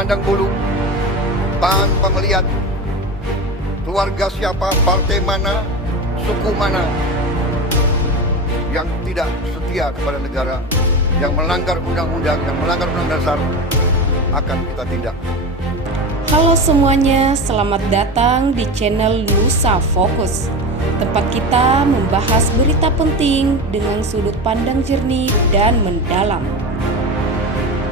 memandang bulu, tanpa melihat keluarga siapa, partai mana, suku mana yang tidak setia kepada negara, yang melanggar undang-undang, yang melanggar undang dasar, akan kita tindak. Halo semuanya, selamat datang di channel Nusa Fokus. Tempat kita membahas berita penting dengan sudut pandang jernih dan mendalam.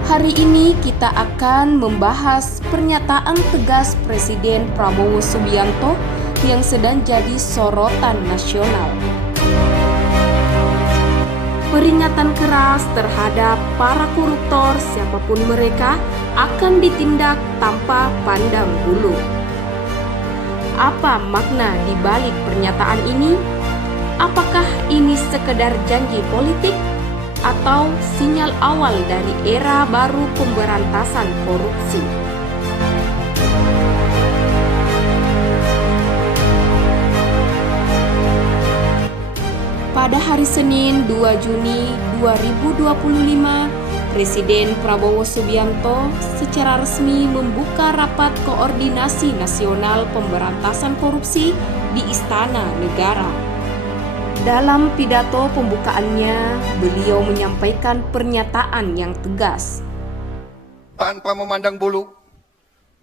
Hari ini kita akan membahas pernyataan tegas Presiden Prabowo Subianto yang sedang jadi sorotan nasional. Peringatan keras terhadap para koruptor siapapun mereka akan ditindak tanpa pandang bulu. Apa makna di balik pernyataan ini? Apakah ini sekedar janji politik atau sinyal awal dari era baru pemberantasan korupsi? Pada hari Senin 2 Juni 2025, Presiden Prabowo Subianto secara resmi membuka rapat koordinasi nasional pemberantasan korupsi di Istana Negara. Dalam pidato pembukaannya, beliau menyampaikan pernyataan yang tegas. Tanpa memandang bulu,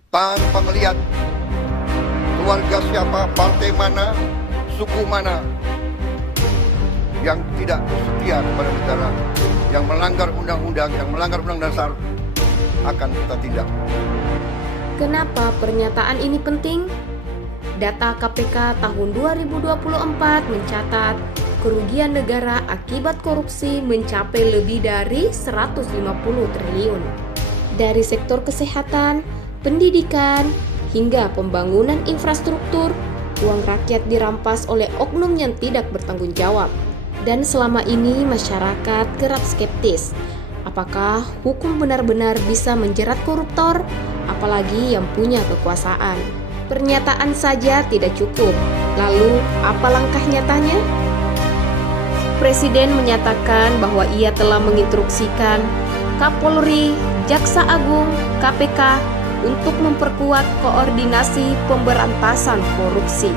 tanpa melihat keluarga siapa, partai mana, suku mana yang tidak setia kepada negara, yang melanggar undang-undang, yang melanggar undang dasar, akan kita tindak. Kenapa pernyataan ini penting? Data KPK tahun 2024 mencatat kerugian negara akibat korupsi mencapai lebih dari 150 triliun. Dari sektor kesehatan, pendidikan, hingga pembangunan infrastruktur, uang rakyat dirampas oleh oknum yang tidak bertanggung jawab. Dan selama ini masyarakat kerap skeptis, apakah hukum benar-benar bisa menjerat koruptor, apalagi yang punya kekuasaan. Pernyataan saja tidak cukup. Lalu, apa langkah nyatanya? Presiden menyatakan bahwa ia telah menginstruksikan Kapolri, Jaksa Agung, KPK untuk memperkuat koordinasi pemberantasan korupsi,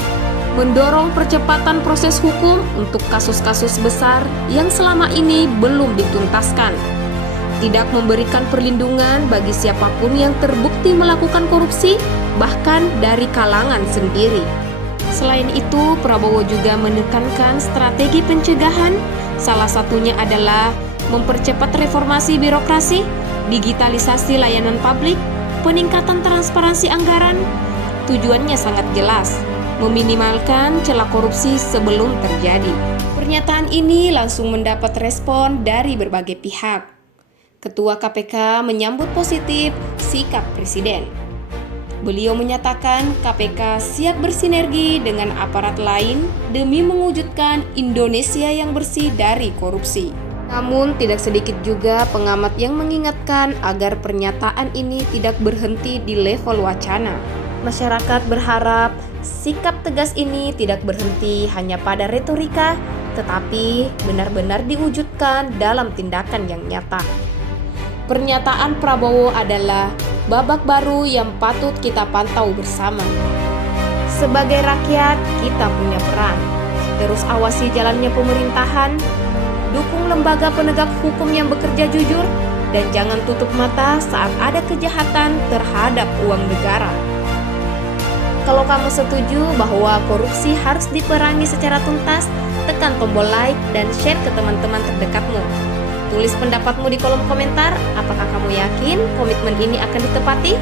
mendorong percepatan proses hukum untuk kasus-kasus besar yang selama ini belum dituntaskan, tidak memberikan perlindungan bagi siapapun yang terbukti melakukan korupsi, bahkan dari kalangan sendiri. Selain itu, Prabowo juga menekankan strategi pencegahan, salah satunya adalah mempercepat reformasi birokrasi, digitalisasi layanan publik, peningkatan transparansi anggaran. Tujuannya sangat jelas, meminimalkan celah korupsi sebelum terjadi. Pernyataan ini langsung mendapat respon dari berbagai pihak. Ketua KPK menyambut positif sikap Presiden. Beliau menyatakan KPK siap bersinergi dengan aparat lain demi mewujudkan Indonesia yang bersih dari korupsi. Namun tidak sedikit juga pengamat yang mengingatkan agar pernyataan ini tidak berhenti di level wacana. Masyarakat berharap sikap tegas ini tidak berhenti hanya pada retorika, tetapi benar-benar diwujudkan dalam tindakan yang nyata. Pernyataan Prabowo adalah babak baru yang patut kita pantau bersama. Sebagai rakyat, kita punya peran. Terus awasi jalannya pemerintahan, dukung lembaga penegak hukum yang bekerja jujur, dan jangan tutup mata saat ada kejahatan terhadap uang negara. Kalau kamu setuju bahwa korupsi harus diperangi secara tuntas, tekan tombol like dan share ke teman-teman terdekatmu. Tulis pendapatmu di kolom komentar, apakah kamu yakin komitmen ini akan ditepati?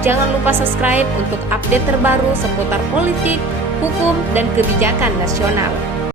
Jangan lupa subscribe untuk update terbaru seputar politik, hukum, dan kebijakan nasional.